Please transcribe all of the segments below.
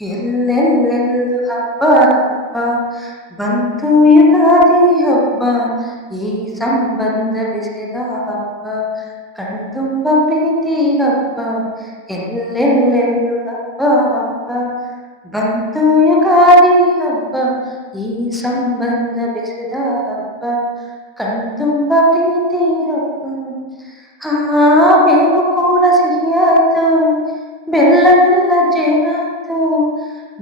ಎಲ್ಲೆಲ್ಲೆಲ್ಲೂ ಹಬ್ಬ ಹಬ್ಬ ಬಂತು ಯುಗಾದಿ ಹಬ್ಬ ಈ ಸಂಬಂಧ ಬೆಸೆದ ಹಬ್ಬ ಕಣ್ತುಂಬ ಪ್ರೀತಿ ಹಬ್ಬ ಎಲ್ಲೆಲ್ಲೆಲ್ಲೂ ಹಬ್ಬ ಹಬ್ಬ ಬಂತು ಯುಗಾದಿ ಹಬ್ಬ ಈ ಸಂಬಂಧ ಬೆಸೆದ ಹಬ್ಬ ಕಣ್ತುಂಬ ಪ್ರೀತಿ ಹಬ್ಬ ಆ ಬೇವು ಕೂಡ ಸಿಹಿಯಾಯ್ತು ಬೆಲ್ಲ ಜೇನಾಯ್ತು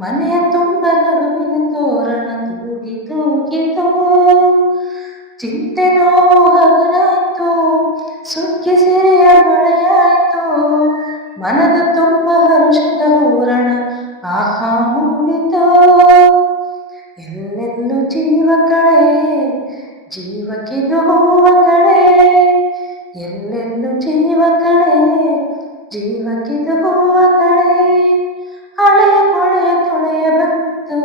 ಮನೆಯ ತುಂಬ ನಗುವಿನ ತೋರಣ ತೂಗಿ ತೂಗಿತು ಚಿಂತೆ ನೋವು ಹಗರಾಯ್ತು ಸುಖಿ ಸಿರಿಯ ಮಳೆಯಾಯ್ತು ಮನದ ತುಂಬ ಹರುಷದ ಹೂರಣ ಆಹಾ ಮೂಡಿತು ಎಲ್ಲೆಲ್ಲೂ ಜೀವ ಕಳೆ ಜೀವಕ್ಕಿದು ಹೂವ ಕಳೆ ಎಲ್ಲೆಲ್ಲೂ ಜೀವ ಕಳೆ ಜೀವಕ್ಕಿದು ಹೂವ ಕಳೆ ಹಳೆಯ ಕೊಳೆಯ ತೊಳೆಯ ಬಂತು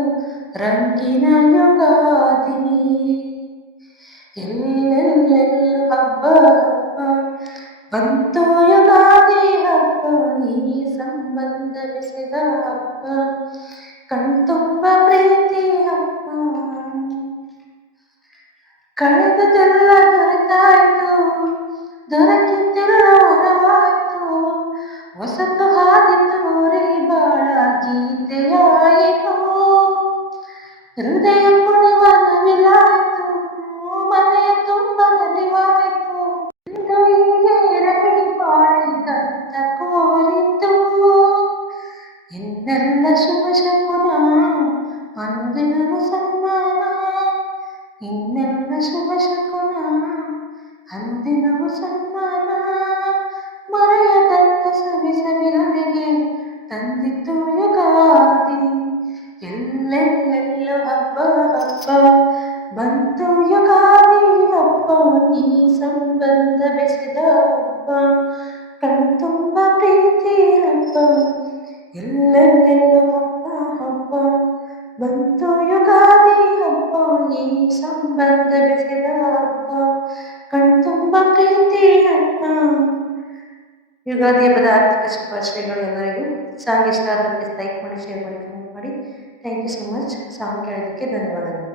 ರಂಗಿನ ಯುಗಾದಿ ಎಲ್ಲೆಲ್ಲೆಲ್ಲೂ ಹಬ್ಬ ಹಬ್ಬ ಬಂತು ಯುಗಾದಿ ಹಬ್ಬ ಈ ಸಂಬಂಧ ಬೆಸೆದ ಹಬ್ಬ ಕಣ್ತುಂಬ ಪ್ರೀತಿ ಹಬ್ಬ ಕಳೆದದೆಲ್ಲ ದೊರೆತಾಯ್ತು ದೊರಕಿದ್ದೆಲ್ಲ ಹೊರವಾಯ್ತು ಹೊಸತು ಹಾದಿ ತೋರಿ ಬಾಳ ಗೀತೆಯಾಯಿತು ಹೃದಯ ಕುಣಿವ ನವಿಲಾಯ್ತು ಮನೆಯ ತುಂಬ ನಲಿವಾಯ್ತು ಇಂದು ಹೀಗೆ ಇರಲಿ ಬಾಳಿ ಕತ್ತ ಕೋರಿತು ಇನ್ನೆಲ್ಲ ಶುಭ ಶಕುನ ಅಂದಿನವು ಸನ್ಮಾನ ಇನ್ನೆಲ್ಲ ಶುಭ ಶಕುನ ಅಂದಿನವು ಸನ್ಮಾನ ಮರೆಯದಂತ ಸವಿ ಸವಿರೊಡೆಗೆ ತಂದಿತು ಯುಗಾದಿ ಎಲ್ಲೆಲ್ಲೆಲ್ಲೂ ಹಬ್ಬ ಹಬ್ಬ ಬಂತು ಯುಗಾದಿ ಹಬ್ಬ ಈ ಸಂಬಂಧ ಬೆಸೆದ ಹಬ್ಬ ಕಣ್ತುಂಬ ಪ್ರೀತಿ ಹಬ್ಬ ಎಲ್ಲೆಲ್ಲೆಲ್ಲೂ ಹಬ್ಬ ಹಬ್ಬ ಬಂತು ಯುಗಾದಿ ಹಬ್ಬ ಈ ಸಂಬಂಧ ಬೆಸೆದ ಹಬ್ಬ ಕಣ್ತುಂಬ ಪ್ರೀತಿ ಹಬ್ಬ. ಯುಗಾದಿ ಹಬ್ಬದ ಆರ್ಥಿಕ ಶುಭಾಶಯಗಳು ಎಲ್ಲರಿಗೂ. ಸಾಂಗ್ ಇಷ್ಟ ಆದರೆ ಪ್ಲೀಸ್ ಲೈಕ್ ಮಾಡಿ, ಶೇರ್ ಮಾಡಿ, ಕಮೆಂಟ್ ಮಾಡಿ. Thank you so much. Song ಕೇಳೋದಕ್ಕೆ ಧನ್ಯವಾದಗಳು.